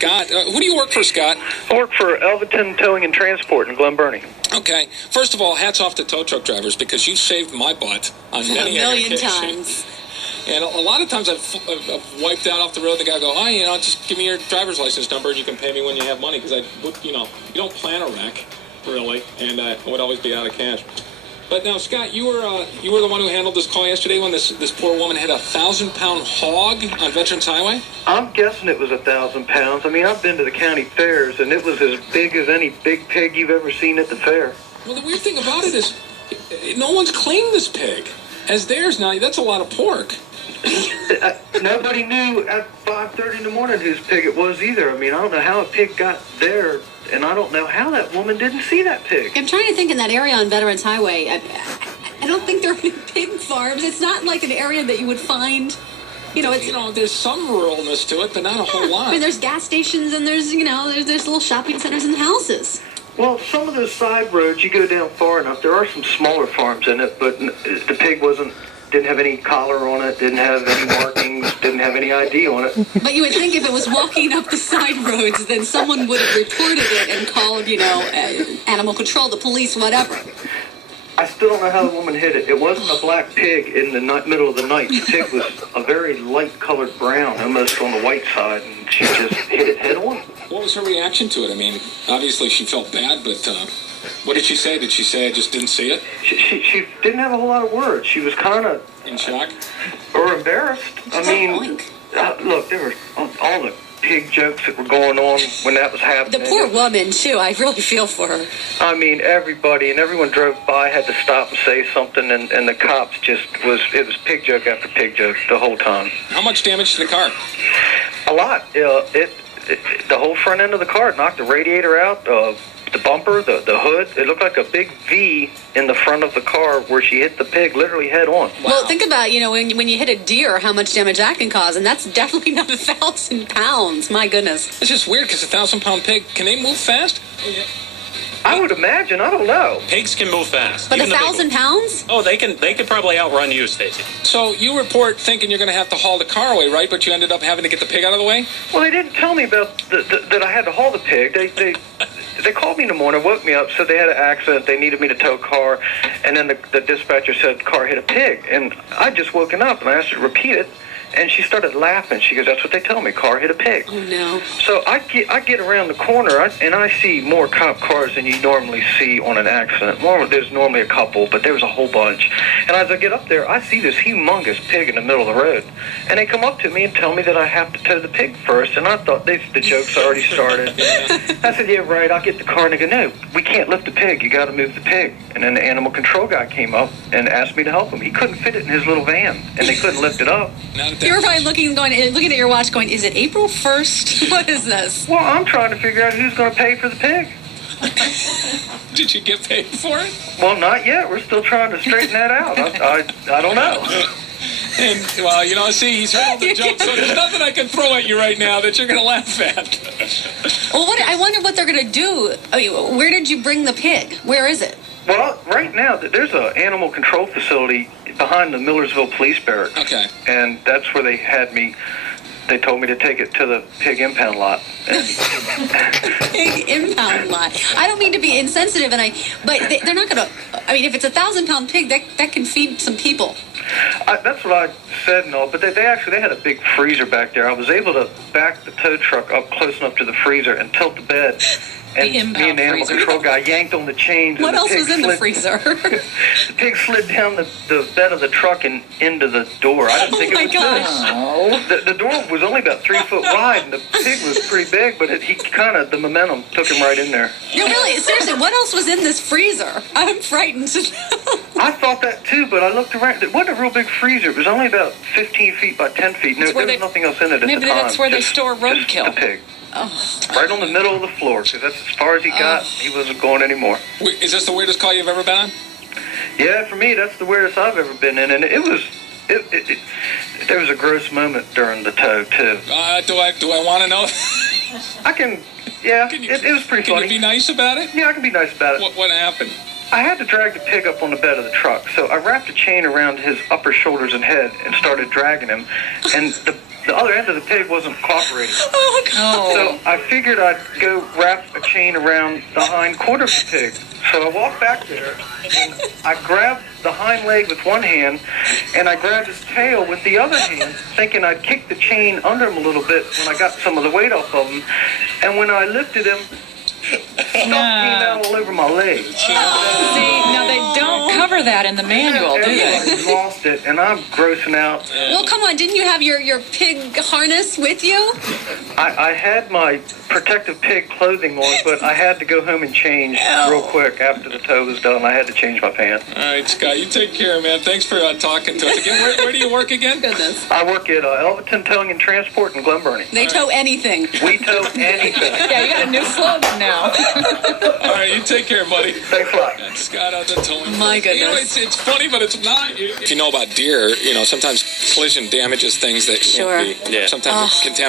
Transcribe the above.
Scott. Who do you work for, Scott? I work for Elverton Towing and Transport in Glen Burnie. Okay. First of all, hats off to tow truck drivers because you saved my butt on many a million occasions. times. And a lot of times I've wiped out off the road. The guy go, just give me your driver's license number and you can pay me when you have money because you don't plan a wreck really, and I would always be out of cash. But now, Scott, you were the one who handled this call yesterday when this poor woman had a 1,000-pound hog on Veterans Highway? I'm guessing it was 1,000 pounds. I mean, I've been to the county fairs, and it was as big as any big pig you've ever seen at the fair. Well, the weird thing about it is no one's claimed this pig as theirs now. That's a lot of pork. Nobody knew at 5:30 in the morning whose pig it was either. I mean, I don't know how a pig got there, and I don't know how that woman didn't see that pig. I'm trying to think in that area on Veterans Highway. I don't think there are any pig farms. It's not like an area that you would find. There's some ruralness to it, but not a whole lot. I mean, there's gas stations and there's little shopping centers and houses. Well, some of those side roads, you go down far enough, there are some smaller farms in it, but the pig didn't have any collar on it, didn't have any markings, didn't have any ID on it. But you would think if it was walking up the side roads, then someone would have reported it and called, animal control, the police, whatever. I still don't know how the woman hit it. It wasn't a black pig in the middle of the night. The pig was a very light-colored brown, almost on the white side, and she just hit it head on. What was her reaction to it? I mean, obviously she felt bad, but what did she say? Did she say I just didn't see it? She didn't have a whole lot of words. She was kind of... in shock? Or embarrassed. I mean, look, there were all the pig jokes that were going on when that was happening. The poor woman, too. I really feel for her. I mean, everybody and everyone drove by had to stop and say something, and the cops it was pig joke after pig joke the whole time. How much damage to the car? A lot. The whole front end of the car knocked the radiator out, the bumper, the hood. It looked like a big V in the front of the car where she hit the pig literally head on. Wow. Well, think about, when you hit a deer, how much damage that can cause, and that's definitely not 1,000 pounds. My goodness. It's just weird because a 1,000-pound pig, can they move fast? I would imagine. I don't know. Pigs can move fast. But 1,000 pounds? Oh, they can probably outrun you, Stacy. So you report thinking you're going to have to haul the car away, right? But you ended up having to get the pig out of the way? Well, they didn't tell me about that I had to haul the pig. They called me in the morning, woke me up, said they had an accident, they needed me to tow a car, and then the dispatcher said car hit a pig. And I'd just woken up, and I asked her to repeat it, and she started laughing. She goes, that's what they tell me, car hit a pig. Oh, no. So I get around the corner, and I see more cop cars than you normally see on an accident. There's normally a couple, but there was a whole bunch. And as I get up there, I see this humongous pig in the middle of the road. And they come up to me and tell me that I have to tow the pig first, and I thought the joke's already started. I said, yeah, right, I'll get the car, and they go, no, we can't lift the pig, you got to move the pig. And then the animal control guy came up and asked me to help him. He couldn't fit it in his little van, and they couldn't lift it up. You were probably looking at your watch going, is it April 1st? What is this? Well, I'm trying to figure out who's going to pay for the pig. Did you get paid for it? Well, not yet. We're still trying to straighten that out. I don't know. And, well, see, he's heard all the jokes, so there's nothing I can throw at you right now that you're going to laugh at. Well, I wonder what they're going to do. I mean, where did you bring the pig? Where is it? Well, right now, there's an animal control facility behind the Millersville Police Barracks. Okay. And that's where they had me. They told me to take it to the pig impound lot. Pig impound lot. I don't mean to be insensitive, but they're not going to. I mean, if it's 1,000-pound pig, that can feed some people. That's what I said and all, but they had a big freezer back there. I was able to back the tow truck up close enough to the freezer and tilt the bed. And me and the animal control guy yanked on the chains. What else was in the freezer? The pig slid down the bed of the truck and into the door. I didn't think it was this. The door was only about 3 foot wide, and the pig was pretty big, but the momentum took him right in there. No, really, seriously, what else was in this freezer? I'm frightened. I thought that too, but I looked around. It wasn't a real big freezer. It was only about 15 feet by 10 feet. No, there was nothing else in it at the time. Maybe that's where they store roadkill. The pig. Oh. Right on the middle of the floor, because that's as far as he got. He wasn't going anymore. Is this the weirdest call you've ever been on? Yeah, for me, that's the weirdest I've ever been in, and it was. There was a gross moment during the tow too. Do I want to know? I can. Yeah, it was pretty funny. Can you be nice about it? Yeah, I can be nice about it. What happened? I had to drag the pig up on the bed of the truck, so I wrapped a chain around his upper shoulders and head and started dragging him, and the the other end of the pig wasn't cooperating. Oh, God. So I figured I'd go wrap a chain around the hind quarter of the pig. So I walked back there, and I grabbed the hind leg with one hand, and I grabbed his tail with the other hand, thinking I'd kick the chain under him a little bit when I got some of the weight off of him. And when I lifted him, stuff came out all over my leg. See, now they don't cover that in the manual, do they? Everybody lost it, and I'm grossing out. Well, come on. Didn't you have your pig harness with you? I had my protective pig clothing on, but I had to go home and change real quick after the tow was done. I had to change my pants. All right, Scott, you take care, man. Thanks for talking to us again. Where do you work again? Goodness. I work at Elverton Towing and Transport in Glen Burnie. They tow anything. We tow anything. Yeah, you got a new slogan now. All right, you take care, buddy. Thanks a lot. That's Scott out there towing. My You know, goodness. it's funny, but it's not. If you know about deer, sometimes collision damages things that Sure. shouldn't be. Yeah. Sometimes it contaminates.